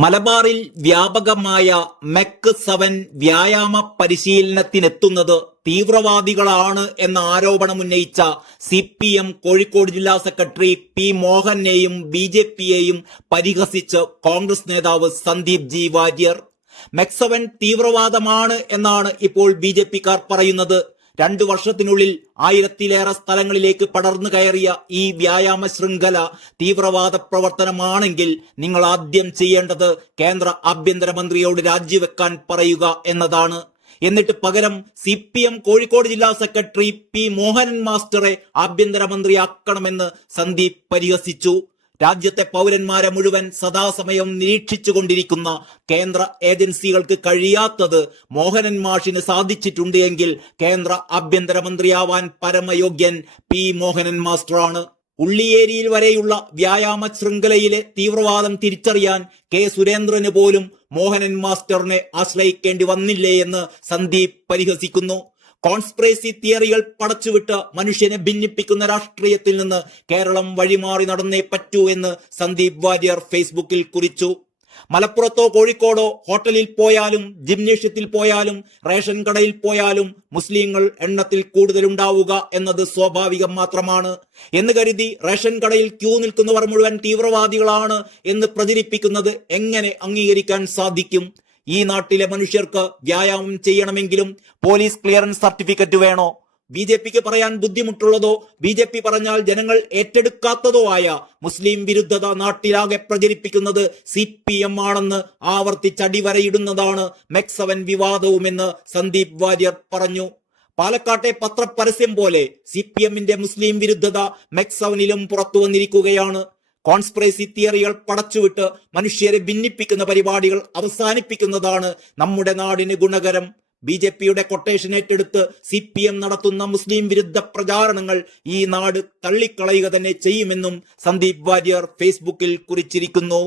മലബാറിൽ വ്യാപകമായ മെക്ക് 7 വ്യായാമ പരിശീലനത്തിനെത്തുന്നത് തീവ്രവാദികളാണ് എന്ന ആരോപണമുന്നയിച്ച CPM കോഴിക്കോട് ജില്ലാ സെക്രട്ടറി പി മോഹനെയും BJPയെയും പരിഹസിച്ച് കോൺഗ്രസ് നേതാവ് സന്ദീപ് ജി വാര്യർ. മെക്ക് 7 തീവ്രവാദമാണ് എന്നാണ് ഇപ്പോൾ BJPക്കാർ പറയുന്നത്. 2 വർഷത്തിനുള്ളിൽ 1000-ലേറെ സ്ഥലങ്ങളിലേക്ക് പടർന്നു കയറിയ ഈ വ്യായാമ ശൃംഖല തീവ്രവാദ പ്രവർത്തനമാണെങ്കിൽ നിങ്ങൾ ആദ്യം ചെയ്യേണ്ടത് കേന്ദ്ര ആഭ്യന്തരമന്ത്രിയോട് രാജിവെക്കാൻ പറയുക എന്നതാണ്. എന്നിട്ട് പകരം CPM കോഴിക്കോട് ജില്ലാ സെക്രട്ടറി പി മോഹനൻ മാസ്റ്ററെ ആഭ്യന്തരമന്ത്രിയാക്കണമെന്ന് സന്ദീപ് പരിഹസിച്ചു. രാജ്യത്തെ പൗരന്മാരെ മുഴുവൻ സദാസമയം നിരീക്ഷിച്ചുകൊണ്ടിരിക്കുന്ന കേന്ദ്ര ഏജൻസികൾക്ക് കഴിയാത്തത് മോഹനൻ മാഷിന് സാധിച്ചിട്ടുണ്ട് എങ്കിൽ കേന്ദ്ര ആഭ്യന്തരമന്ത്രിയാവാൻ പരമയോഗ്യൻ പി മോഹനൻ മാസ്റ്ററാണ്. ഉള്ളിയേരിയിൽ വരെയുള്ള വ്യായാമ ശൃംഖലയിലെ തീവ്രവാദം തിരിച്ചറിയാൻ കെ സുരേന്ദ്രന് പോലും മോഹനൻ മാസ്റ്ററിനെ ആശ്രയിക്കേണ്ടി വന്നില്ലേ എന്ന് സന്ദീപ് പരിഹസിക്കുന്നു. കോൺസ്പിറസി തിയറികൾ പടച്ചുവിട്ട് മനുഷ്യനെ ഭിന്നിപ്പിക്കുന്ന രാഷ്ട്രീയത്തിൽ നിന്ന് കേരളം വഴിമാറി നടന്നേ പറ്റൂ എന്ന് സന്ദീപ് വാര്യർ ഫേസ്ബുക്കിൽ കുറിച്ചു. മലപ്പുറത്തോ കോഴിക്കോടോ ഹോട്ടലിൽ പോയാലും ജിംനേഷ്യത്തിൽ പോയാലും റേഷൻ കടയിൽ പോയാലും മുസ്ലിങ്ങൾ എണ്ണത്തിൽ കൂടുതലുണ്ടാവുക എന്നത് സ്വാഭാവികം മാത്രമാണ് എന്ന് കരുതി റേഷൻ കടയിൽ ക്യൂ നിൽക്കുന്നവർ മുഴുവൻ തീവ്രവാദികളാണ് എന്ന് പ്രചരിപ്പിക്കുന്നത് എങ്ങനെ അംഗീകരിക്കാൻ സാധിക്കും? ഈ നാട്ടിലെ മനുഷ്യർക്ക് വ്യായാമം ചെയ്യണമെങ്കിലും പോലീസ് ക്ലിയറൻസ് സർട്ടിഫിക്കറ്റ് വേണോ? BJPക്ക് പറയാൻ ബുദ്ധിമുട്ടുള്ളതോ BJP പറഞ്ഞാൽ ജനങ്ങൾ ഏറ്റെടുക്കാത്തതോ ആയ മുസ്ലിം വിരുദ്ധത നാട്ടിലാകെ പ്രചരിപ്പിക്കുന്നത് CPM ആണെന്ന് ആവർത്തിച്ചടിവരയിടുന്നതാണ് മെക്ക് 7 വിവാദവുമെന്ന് സന്ദീപ് വാര്യർ പറഞ്ഞു. പാലക്കാട്ടെ പത്രപരസ്യം പോലെ CPMന്റെ മുസ്ലിം വിരുദ്ധത മെക്ക് 7ലും പുറത്തു വന്നിരിക്കുകയാണ്. കോൺസ്പിറസി തിയറികൾ പടച്ചുവിട്ട് മനുഷ്യരെ ഭിന്നിപ്പിക്കുന്ന പരിപാടികൾ അവസാനിപ്പിക്കുന്നതാണ് നമ്മുടെ നാടിന് ഗുണകരം. BJPയുടെ കൊട്ടേഷൻ ഏറ്റെടുത്ത് CPM നടത്തുന്ന മുസ്ലിം വിരുദ്ധ പ്രചാരണങ്ങൾ ഈ നാട് തള്ളിക്കളയുക തന്നെ ചെയ്യുമെന്നും സന്ദീപ് വാര്യർ ഫേസ്ബുക്കിൽ കുറിച്ചിരിക്കുന്നു.